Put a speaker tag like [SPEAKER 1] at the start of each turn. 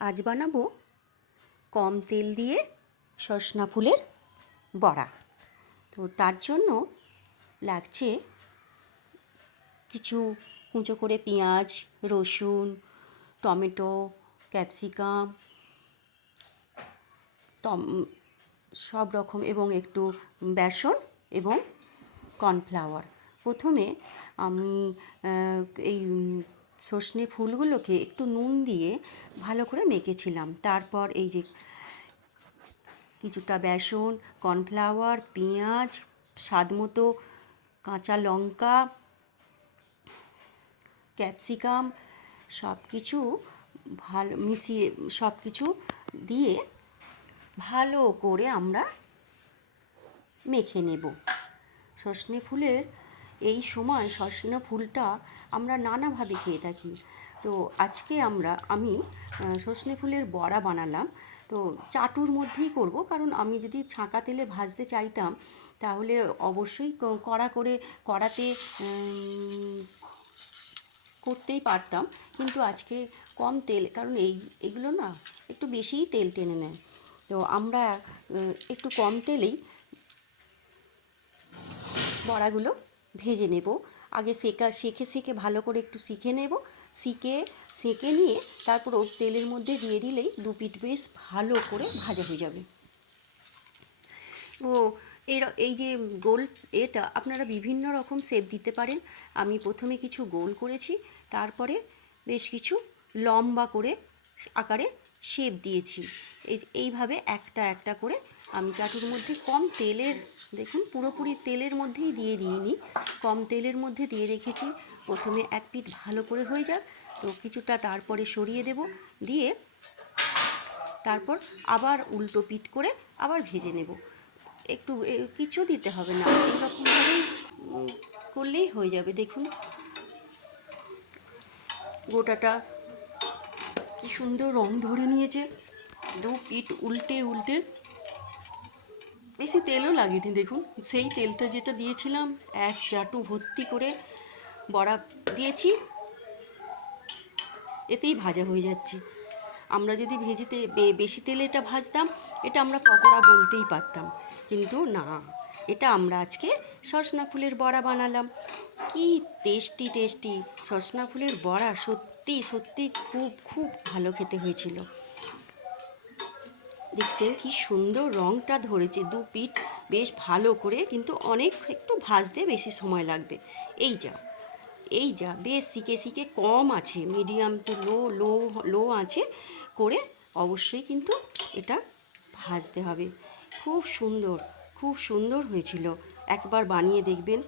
[SPEAKER 1] আজ বানাবো কম তেল দিয়ে সজনা ফুলের বড়া। তো তার জন্য লাগছে কিছু কুঁচো করে পেঁয়াজ, রসুন, টমেটো, ক্যাপসিকাম, টম সব রকম এবং একটু বেসন এবং কর্নফ্লাওয়ার। প্রথমে আমি এই সর্ষে ফুলগুলোকে একটু নুন দিয়ে ভালো করে মেখেছিলাম। তারপর এই যে কিছুটা বেসন, কর্নফ্লাওয়ার, পেঁয়াজ স্বাদ মতো কাঁচা লঙ্কা, ক্যাপসিকাম সব কিছু ভালো, মিশিয়ে সব কিছু দিয়ে ভালো করে আমরা মেখে নেব। সজনে ফুলের এই সময় সজনে ফুলটা আমরা নানাভাবে খেয়ে থাকি। তো আজকে আমরা, আমি সজনে ফুলের বড়া বানালাম। তো চাটুর মধ্যেই করব, কারণ আমি যদি ছাঁকা তেলে ভাজতে চাইতাম, তাহলে অবশ্যই কড়া করে, কড়াতে করতেই পারতাম। কিন্তু আজকে কম তেল, কারণ এই, এগুলো না একটু বেশিই তেল টেনে নেয়। তো আমরা একটু কম তেলেই বড়াগুলো ভেজে নেব। আগে সেকা, সেকে সেকে ভালো করে একটু শিখে নেব। শিখে সেকে নিয়ে তারপর ওর তেলের মধ্যে দিয়ে দিলেই দু পিঠ বেশ ভালো করে ভাজা হয়ে যাবে। ও, এর, এই যে গোল এটা আপনারা বিভিন্ন রকম শেপ দিতে পারেন। আমি প্রথমে কিছু গোল করেছি, তারপরে বেশ কিছু লম্বা করে আকারে শেপ দিয়েছি। এই, এইভাবে একটা একটা করে আমি চাটুর মধ্যে কম তেলের দেখুন, পুরোপুরি তেলের মধ্যেই দিয়ে দিইনি। কম তেলের মধ্যে দিয়ে রেখেছি। প্রথমে এক পিঠ ভালো করে হয়ে যাক, তো কিছুটা তারপরে সরিয়ে দেব। দিয়ে তারপর আবার উল্টো পিঠ করে আবার ভেজে নেব। একটু কিছু দিতে হবে না। এইরকমভাবেই করলেই হয়ে যাবে। দেখুন, গোটাটা কি সুন্দর রং ধরে নিয়েছে। দু পিঠ উল্টে উল্টে বেশি তেলও লাগেনি, দেখুন। সেই তেলটা যেটা দিয়েছিলাম, এক চাটু ভর্তি করে বড়া দিয়েছি। এতেই ভাজা হয়ে যাচ্ছে। আমরা যদি ভেজিতে বেশি তেলে এটা ভাজতাম, এটা আমরা পকোড়া বলতেই পারতাম। কিন্তু না, এটা আমরা আজকে সজনা ফুলের বড়া বানালাম। কি টেস্টি টেস্টি সসনা ফুলের বড়া সত্যি সত্যি খুব খুব ভালো খেতে হয়েছিল। দেখছেন কি সুন্দর রংটা ধরেছে, দু পিঠ বেশ ভালো করে, কিন্তু অনেক একটু ভাজতে বেশি সময় লাগবে। এই যা এই যা, বেশ শিখে শিখে কম আছে মিডিয়াম টু লো লো লো আছে করে অবশ্যই কিন্তু এটা ভাজতে হবে। খুব সুন্দর খুব সুন্দর হয়েছিল। একবার বানিয়ে দেখবেন।